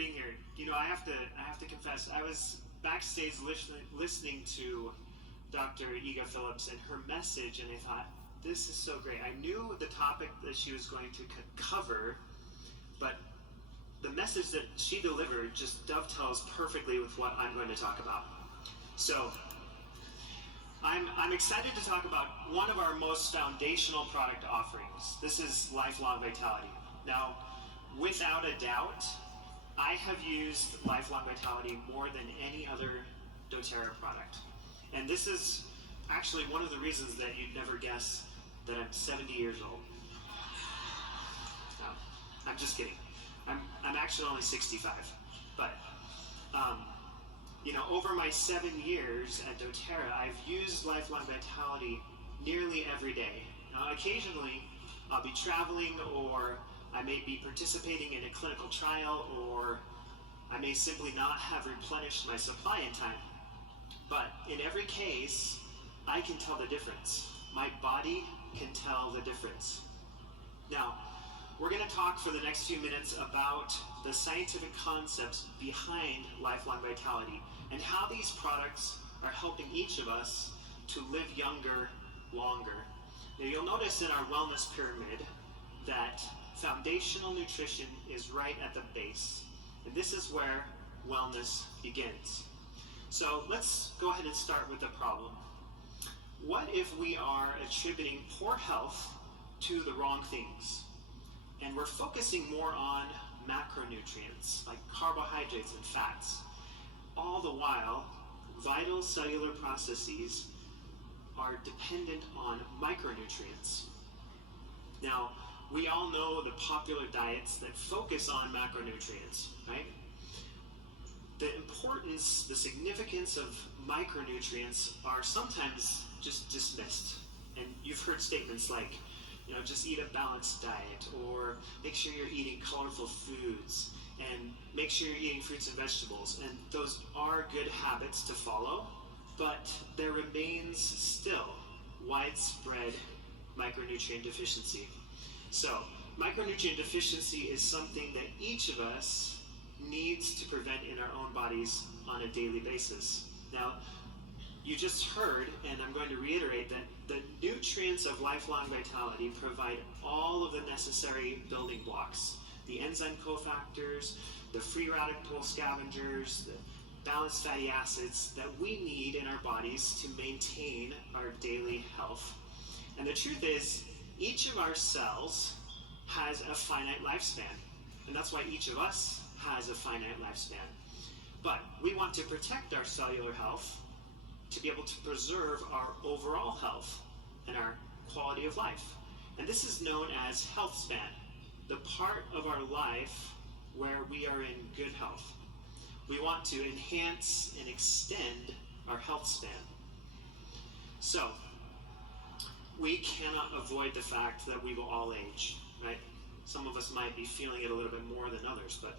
being here. I have to confess, I was backstage listening to Dr. Iga Phillips and her message, and I thought, this is so great. I knew the topic that she was going to cover, but the message that she delivered just dovetails perfectly with what I'm going to talk about. So I'm excited to talk about one of our most foundational product offerings. This is Lifelong Vitality. Now, without a doubt, I have used Lifelong Vitality more than any other doTERRA product. And this is actually one of the reasons that you'd never guess that I'm 70 years old. No, I'm just kidding. I'm actually only 65. But, over my 7 years at doTERRA, I've used Lifelong Vitality nearly every day. Now, occasionally, I'll be traveling, or I may be participating in a clinical trial, or I may simply not have replenished my supply in time. But in every case, I can tell the difference. My body can tell the difference. Now, we're going to talk for the next few minutes about the scientific concepts behind Lifelong Vitality and how these products are helping each of us to live younger, longer. Now, you'll notice in our wellness pyramid that foundational nutrition is right at the base. And this is where wellness begins. So let's go ahead and start with the problem. What if we are attributing poor health to the wrong things? And we're focusing more on macronutrients like carbohydrates and fats. All the while, vital cellular processes are dependent on micronutrients. Now, we all know the popular diets that focus on macronutrients, right? The importance, the significance of micronutrients are sometimes just dismissed. And you've heard statements like, just eat a balanced diet, or make sure you're eating colorful foods, and make sure you're eating fruits and vegetables. And those are good habits to follow, but there remains still widespread micronutrient deficiency. So, micronutrient deficiency is something that each of us needs to prevent in our own bodies on a daily basis. Now, you just heard, and I'm going to reiterate, that the nutrients of Lifelong Vitality provide all of the necessary building blocks. The enzyme cofactors, the free radical scavengers, the balanced fatty acids that we need in our bodies to maintain our daily health. And the truth is, each of our cells has a finite lifespan. And that's why each of us has a finite lifespan. But we want to protect our cellular health to be able to preserve our overall health and our quality of life. And this is known as health span, the part of our life where we are in good health. We want to enhance and extend our health span. So, we cannot avoid the fact that we will all age, right? Some of us might be feeling it a little bit more than others, but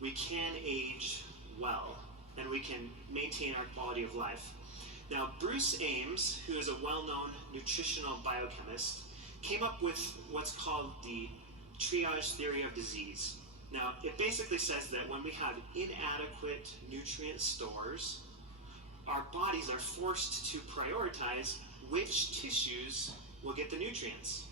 we can age well, and we can maintain our quality of life. Now, Bruce Ames, who is a well-known nutritional biochemist, came up with what's called the triage theory of disease. Now, it basically says that when we have inadequate nutrient stores, our bodies are forced to prioritize which tissues will get the nutrients.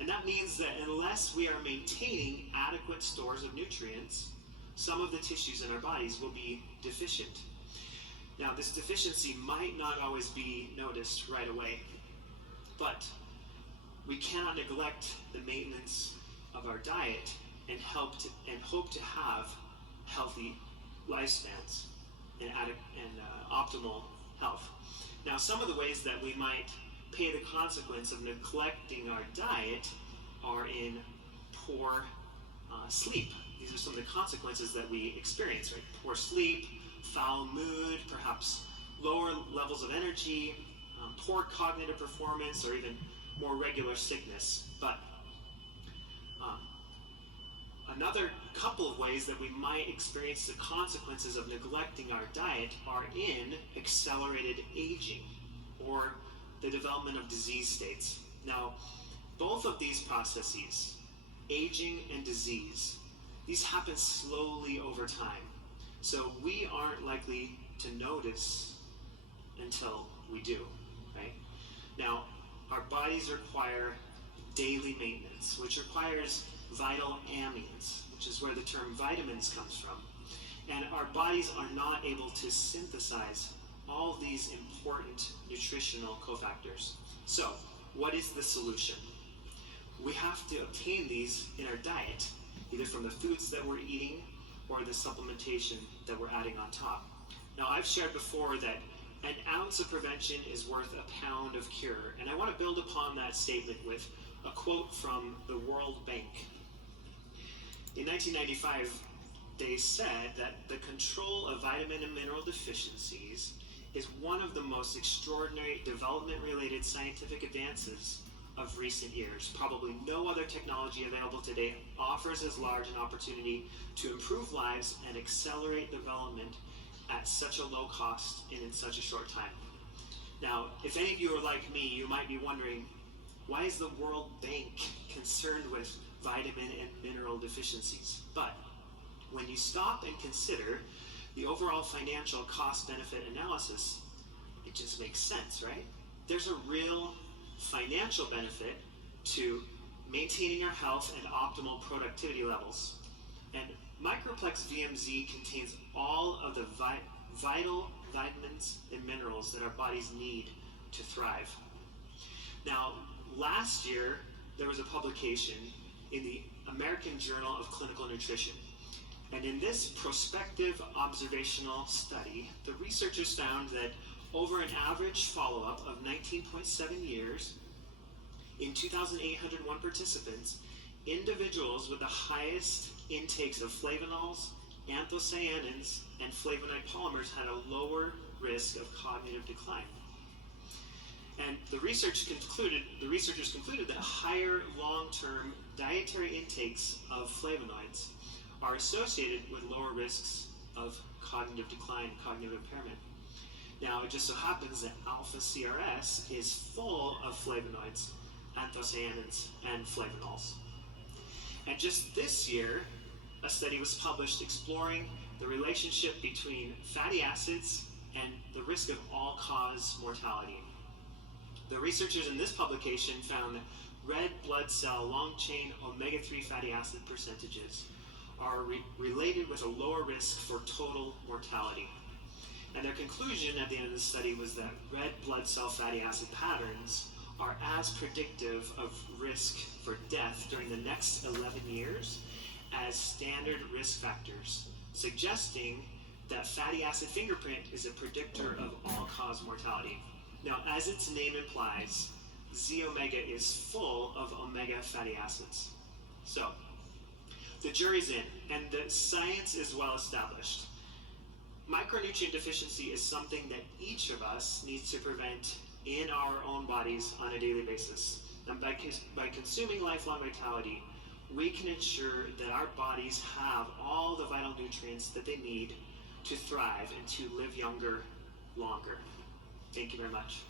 And that means that unless we are maintaining adequate stores of nutrients, some of the tissues in our bodies will be deficient. Now, this deficiency might not always be noticed right away, but we cannot neglect the maintenance of our diet and hope to have healthy lifespans and optimal health. Now, some of the ways that we might pay the consequence of neglecting our diet are in poor sleep. These are some of the consequences that we experience, right? Poor sleep, foul mood, perhaps lower levels of energy, poor cognitive performance, or even more regular sickness. But another couple of ways that we might experience the consequences of neglecting our diet are in accelerated aging, or the development of disease states. Now, both of these processes, aging and disease, these happen slowly over time. So we aren't likely to notice until we do, right? Now, our bodies require daily maintenance, which requires vital amines, which is where the term vitamins comes from. And our bodies are not able to synthesize all these important nutritional cofactors. So, what is the solution? We have to obtain these in our diet, either from the foods that we're eating or the supplementation that we're adding on top. Now, I've shared before that an ounce of prevention is worth a pound of cure, and I want to build upon that statement with a quote from the World Bank. In 1995, they said that the control of vitamin and mineral deficiencies is one of the most extraordinary development-related scientific advances of recent years. Probably no other technology available today offers as large an opportunity to improve lives and accelerate development at such a low cost and in such a short time. Now, if any of you are like me, you might be wondering, why is the World Bank concerned with vitamin and mineral deficiencies? But when you stop and consider the overall financial cost-benefit analysis, it just makes sense, right? There's a real financial benefit to maintaining our health and optimal productivity levels. And Microplex VMZ contains all of the vital vitamins and minerals that our bodies need to thrive. Now, last year, there was a publication in the American Journal of Clinical Nutrition. And in this prospective observational study, the researchers found that over an average follow-up of 19.7 years, in 2,801 participants, individuals with the highest intakes of flavonols, anthocyanins, and flavonoid polymers had a lower risk of cognitive decline. And the researchers concluded that higher long-term dietary intakes of flavonoids are associated with lower risks of cognitive decline, cognitive impairment. Now, it just so happens that alpha CRS is full of flavonoids, anthocyanins, and flavonols. And just this year, a study was published exploring the relationship between fatty acids and the risk of all-cause mortality. The researchers in this publication found that red blood cell long-chain omega-3 fatty acid percentages are related with a lower risk for total mortality. And their conclusion at the end of the study was that red blood cell fatty acid patterns are as predictive of risk for death during the next 11 years as standard risk factors, suggesting that fatty acid fingerprint is a predictor of all-cause mortality. Now, as its name implies, Z-omega is full of omega fatty acids. So, the jury's in, and the science is well established. Micronutrient deficiency is something that each of us needs to prevent in our own bodies on a daily basis. And by consuming Lifelong Vitality, we can ensure that our bodies have all the vital nutrients that they need to thrive and to live younger, longer. Thank you very much.